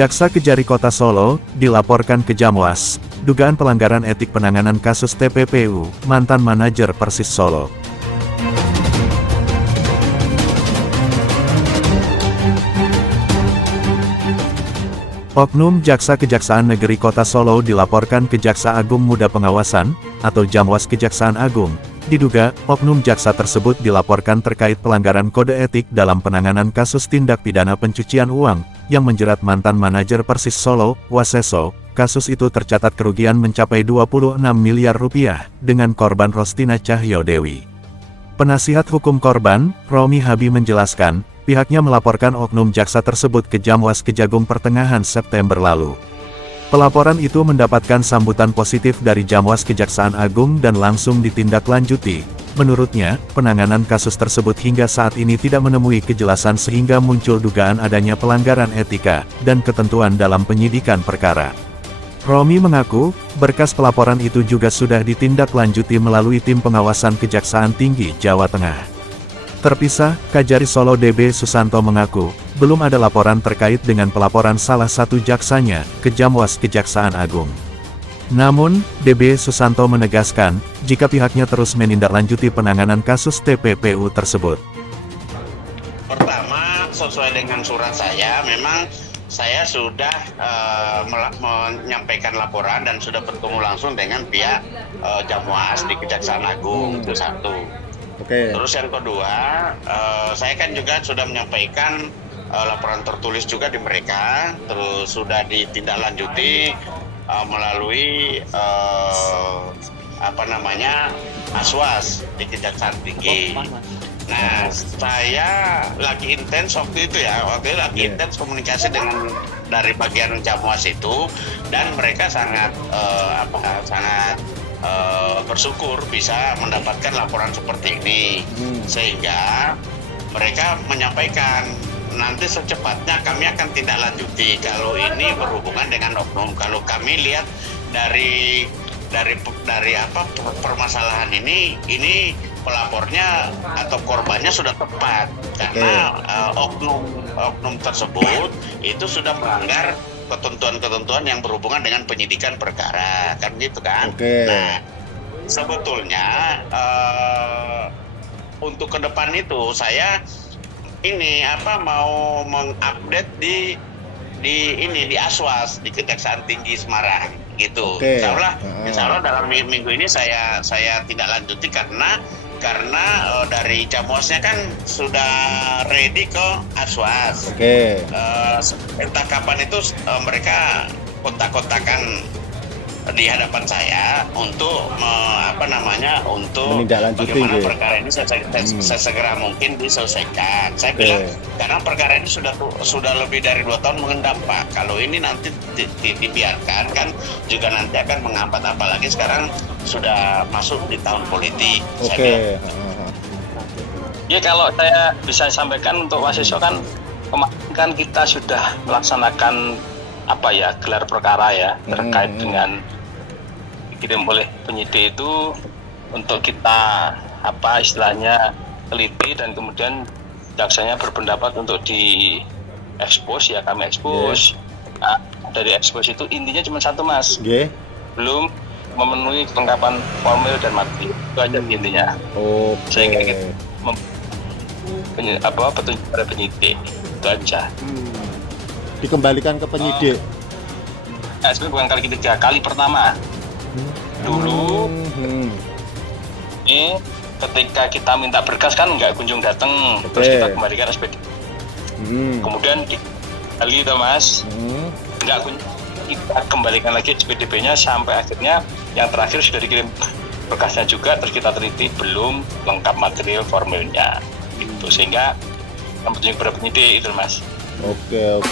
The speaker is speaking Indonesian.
Jaksa Kejari Kota Solo dilaporkan ke Jamwas, dugaan pelanggaran etik penanganan kasus TPPU, mantan manajer Persis Solo. Oknum Jaksa Kejaksaan Negeri Kota Solo dilaporkan ke Jaksa Agung Muda Pengawasan, atau Jamwas Kejaksaan Agung. Diduga, oknum jaksa tersebut dilaporkan terkait pelanggaran kode etik dalam penanganan kasus tindak pidana pencucian uang, yang menjerat mantan manajer Persis Solo, Waseso. Kasus itu tercatat kerugian mencapai 26 miliar rupiah, dengan korban Rostina Cahyo Dewi. Penasihat hukum korban, Romi Habi menjelaskan, pihaknya melaporkan oknum jaksa tersebut ke Jamwas Kejagung pertengahan September lalu. Pelaporan itu mendapatkan sambutan positif dari Jamwas Kejaksaan Agung dan langsung ditindaklanjuti. Menurutnya, penanganan kasus tersebut hingga saat ini tidak menemui kejelasan sehingga muncul dugaan adanya pelanggaran etika dan ketentuan dalam penyidikan perkara. Romi mengaku, berkas pelaporan itu juga sudah ditindaklanjuti melalui tim pengawasan Kejaksaan Tinggi Jawa Tengah. Terpisah, Kajari Solo DB Susanto mengaku, belum ada laporan terkait dengan pelaporan salah satu jaksanya ke Jamwas Kejaksaan Agung. Namun, DB Susanto menegaskan, jika pihaknya terus menindaklanjuti penanganan kasus TPPU tersebut. Pertama, sesuai dengan surat saya, memang saya sudah menyampaikan laporan dan sudah bertemu langsung dengan pihak Jamwas di Kejaksaan Agung, itu satu. Oke. Terus yang kedua, saya kan juga sudah menyampaikan laporan tertulis juga di mereka, terus sudah ditindaklanjuti melalui Aswas di Kejaksaan Tinggi. Nah, saya lagi intens waktu itu intens komunikasi dengan dari bagian Jamwas itu, dan mereka sangat bersyukur bisa mendapatkan laporan seperti ini, sehingga mereka menyampaikan nanti secepatnya kami akan tindak lanjuti kalau ini berhubungan dengan oknum. Kalau kami lihat dari permasalahan ini pelapornya atau korbannya sudah tepat, karena oknum tersebut itu sudah melanggar ketentuan-ketentuan yang berhubungan dengan penyidikan perkara, kan gitu kan? Nah, sebetulnya untuk ke depan itu saya mau mengupdate di Aswas di Kejaksaan Tinggi Semarang gitu. Insya Allah dalam minggu ini saya tidak lanjuti karena dari Jamwasnya kan sudah ready ke Aswas. Entah kapan itu mereka kontak-kontakan di hadapan saya untuk bagaimana perkara ini sesegera mungkin diselesaikan. Saya bilang karena perkara ini sudah lebih dari 2 tahun mengendap, Pak. Kalau ini nanti dibiarkan kan juga nanti akan menghambat, apalagi sekarang sudah masuk di tahun politik. Ya, kalau saya bisa sampaikan untuk Waseso kan kemarin kan kita sudah melaksanakan gelar perkara ya terkait dengan dikirim oleh penyidik itu untuk kita istilahnya teliti, dan kemudian jaksanya berpendapat untuk di expose, ya kami expose. Nah, dari expose itu intinya cuma satu, Mas. Belum memenuhi kelengkapan formil dan materi, itu aja intinya. Sehingga kita petunjuk pada penyidik, itu aja. Dikembalikan ke penyidik. Sebenarnya bukan kali ketiga, kali pertama. Dulu ini ketika kita minta berkas kan nggak kunjung datang, terus kita kembalikan SPD. Kemudian kali itu, Mas, nggak kunjung, kita kembalikan lagi SPDB-nya sampai akhirnya yang terakhir sudah dikirim berkasnya juga, terus kita teliti belum lengkap material formilnya gitu, sehingga petunjuk pada penyidik itu, Mas. Oke.